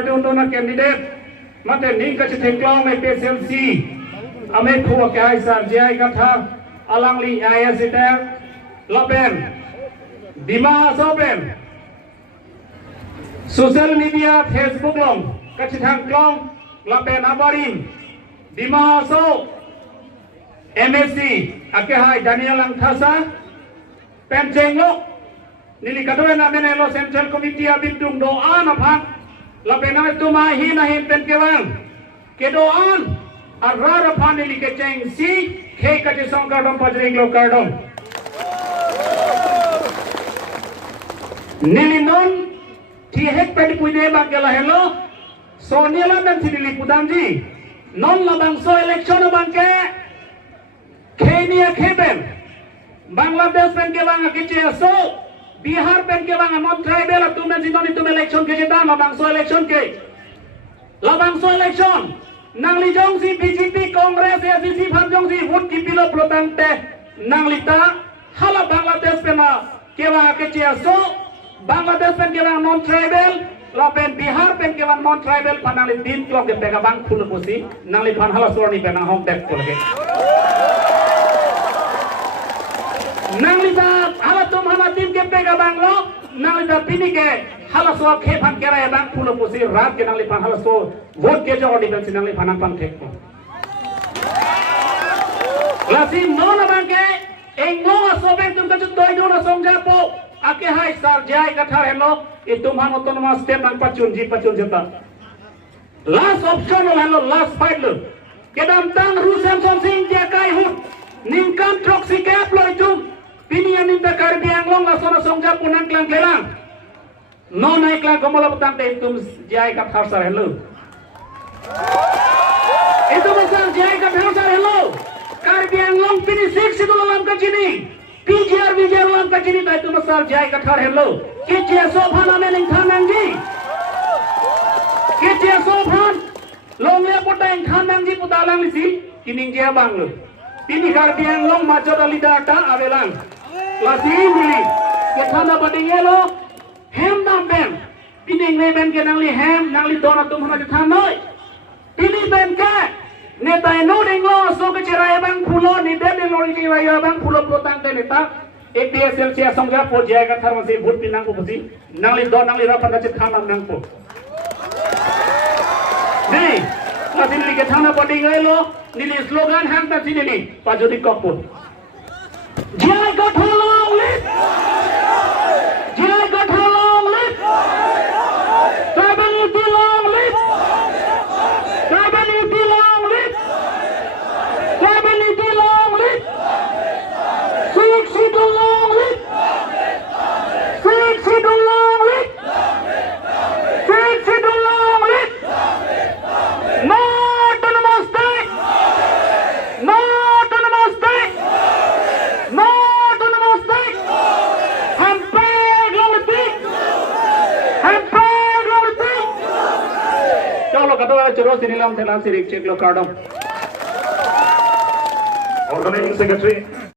itu untuk nak kandidat. Mata ning kasi tengklong mai PSLC. Ame phuwa kai sarjai katha alang li ISITA lopen. Dima sopen. Social media Facebook long kasi tengklong lopen abarin. Dima so MSC akehai Daniel Langthasa penjenglok nili kadoe na menelo Central Committee abidung doa na pak lapena itu mahi na hin pen kewang kedoan arara pan nili keceng si ke kaje songkardom pajring lo kardom nili non ti hek pedi puide bangela hello Sonia dan nili pudamji non la bangso election bangke Kenya Keben Bangladesh pen ke bang kiche so Bihar pen ke bang non tribal tumen sinoni tum election ke jeta la bangso election ke la bangso election nangli jong si BJP Congress ACC phamjong si vote kipilo protante nanglita hala Bangladesh pen ke bang kiche so Bangladesh pen ke bang non tribal la pen Bihar pen ke bang non tribal panali din klok ke pega bang phul posi nangli phan hala sorni pen hong tek kolge Nanglita hala tum hama tim ke pega banglo nanglita pini ke hala so ke phan kera ya bang pulo posi rat ke nangli phan hala so vote ke jo ordinance nangli phan phan thek ko lasi no na bang ke engno so bang tum ka doi do na songja po ake hai sar jai katha hello e tum han autonomous state bang pachun jeta last option hello last fight lo ke dam tang rusam som sing dia kai hut ningkan troksi ke ploi tum Pinian ninta karbi anglong la sona songja punang klang kelang. No naik klang komola putang te tum jai kat harsar hello. Itu besar jai kat harsar hello. Karbi anglong pini 6 itu lalam kacini. PGR Vijar lalam kacini ta itu besar jai kat har hello. Kitia sophan ame ning thanangji. Kitia sophan longya putang thanangji putalang lisi kining jia banglo. Pini karbi anglong macho dalida ta avelang. Lasi mili kethana badingelo hem dam ben pining ne ben ke nangli hem nangli dona tum hana thanoi pini ben ke neta no dinglo so ke cerai bang phulo ni de de lori ji waya bang phulo protang de neta APSL cia songja po jaga tharmasi bhut pinang ko pusi nangli do nangli rapan che thana nang po nei lasi mili kethana badingelo nili slogan ham ta sinili pajodi kopur Jai Gathalong lit! Jai Gathalong lit! Tribal long lit! Tribal long lit! Tribal long lit! Sikh long lit! Sikh long lit! Sikh long lit! No autonomous state! No autonomous state! No autonomous state! Hampir politik! Hampir politik! Chalo kata chero sinilam telan sirik cek lo kardom. Organizing secretary